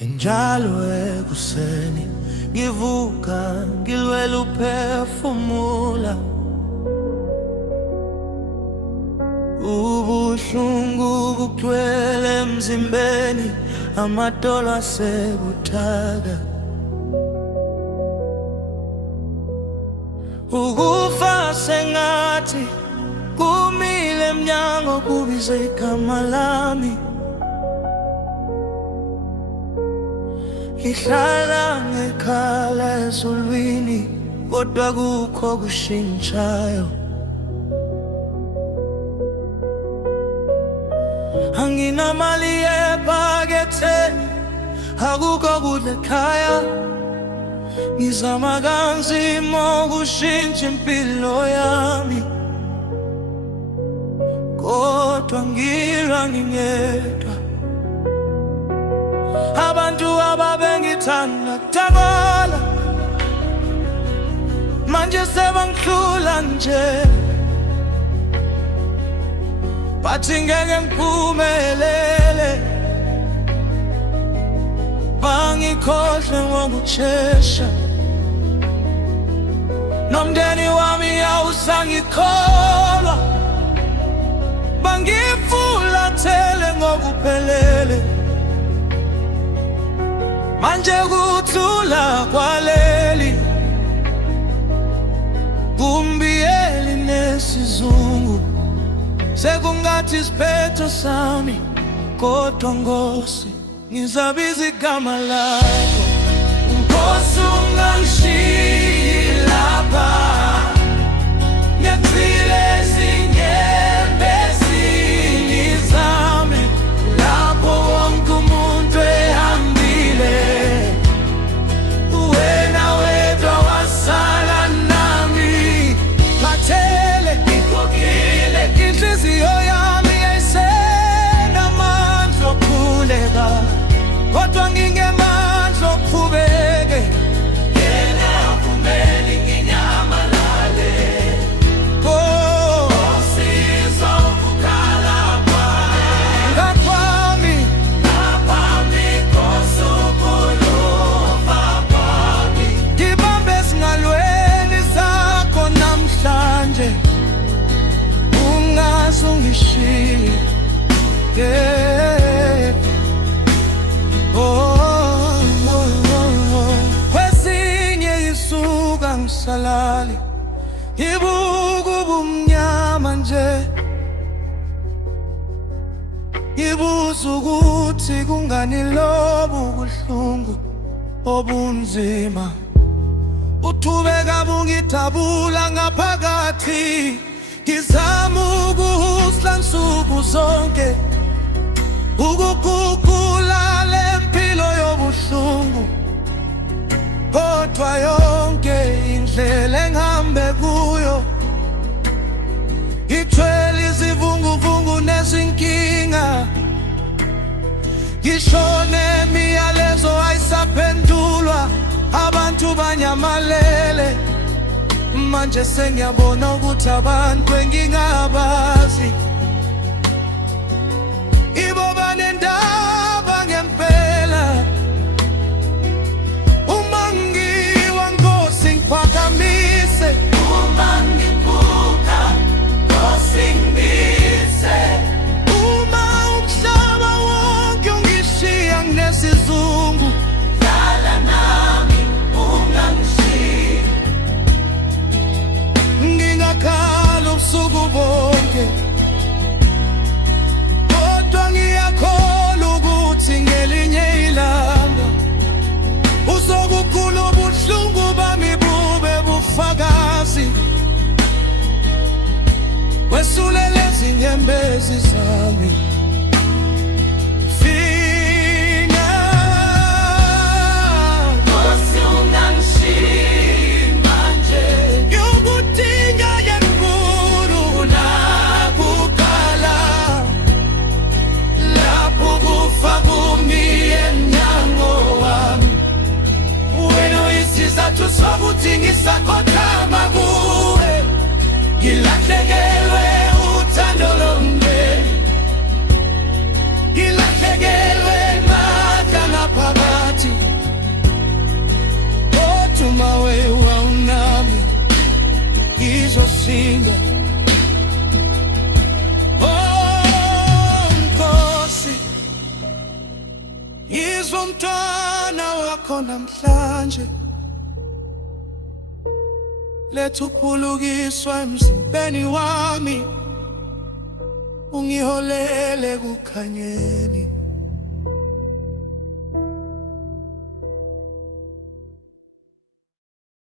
Njalo ekuseni ngivuka ngilwela uphefumula, ubuhlungu bugcwele emzimbeni, amadolo asebuthaka. Ukufa sengathi kumile emnyango kubize igama lami. Ngihlala ngekhala ezulwini kodwa kukho kushintshayo. Anginamali ephaketheni, akukho kudla ekhaya. Ngizama kanzima ukushintsha impilo yami, kodwa ngirwa ngingedwa. Abantu ababengithanda kudala manje sebangihlula nje, bathi ngeke ngiphumelele, bangikhohlwe ngokushesha. Nomndeni wami awusangikholwa, bangifulathele ngokuphelele. Manje kuthula kwaleli kumbiyeli nesizungu, sekungathi isiphetho sami, kodwa Nkosi ngizabiza igama lakho. Nkosi ungangishiyi lapha, ngiyacwila ezinyembezini zami, lapho wonke umuntu ehambile, wena wedwa wasala nami. Ngathele ngigogile, inhliziyo yami yayisenamandla okukhuleka, kodwa ngingemandla okuqhubeka. Yena avumeli nginyamalale, ngosiza ukukhala kwami, ngaphambi kosukuluma kwami. Ngibambe ezingalweni zakho namhlanje, ungazungishiyi. Kwezinye isuka ngisalali, ngibuka ubumnyama nje, ngibuza ukuthi kungani lobu buhlungu obunzima. Uthubeka bungidabula ngaphakathi, ngizama ukuhusla nsuku zonke, ukukhukhula lempilo yobuhlungu. Kodwa yonke indlela engihambe kuyo ithwele izivunguvungu nezinkinga. Ngisho nemiyalezo ayisaphendulwa, abantu banyamalele. Manje sengiyabona ukuthi abantu engingabazi ibo banendaba ngempela. Uma ngiwa Nkosi ngiphakamise, uma ngibuka Nkosi ngimise. Uma umhlaba wonke ungishiya nginesizungu, hlala nami ungangishiyi. Ngingakhala ubusuku bonke, kodwa ngiyakholwa ukuthi ngelinye ilanga uzokukhula ubuhlungu bami bube bufakazi. Wesulele izinyembezi zami, fina. Nkosi ungangishiyi manje, ngiyokudinga yenkulu nakukala, lapho kufa kumiye emnyango wami. Wena uyisizathu sokuthi ngisakhothama kuwe, ngilahlekelwe uthando usinga. Oh Nkosi, izwa umntwana wakho namhlanje. Letha ukuphulukiswa emzimbeni wami, ungiholele kukhanyeni.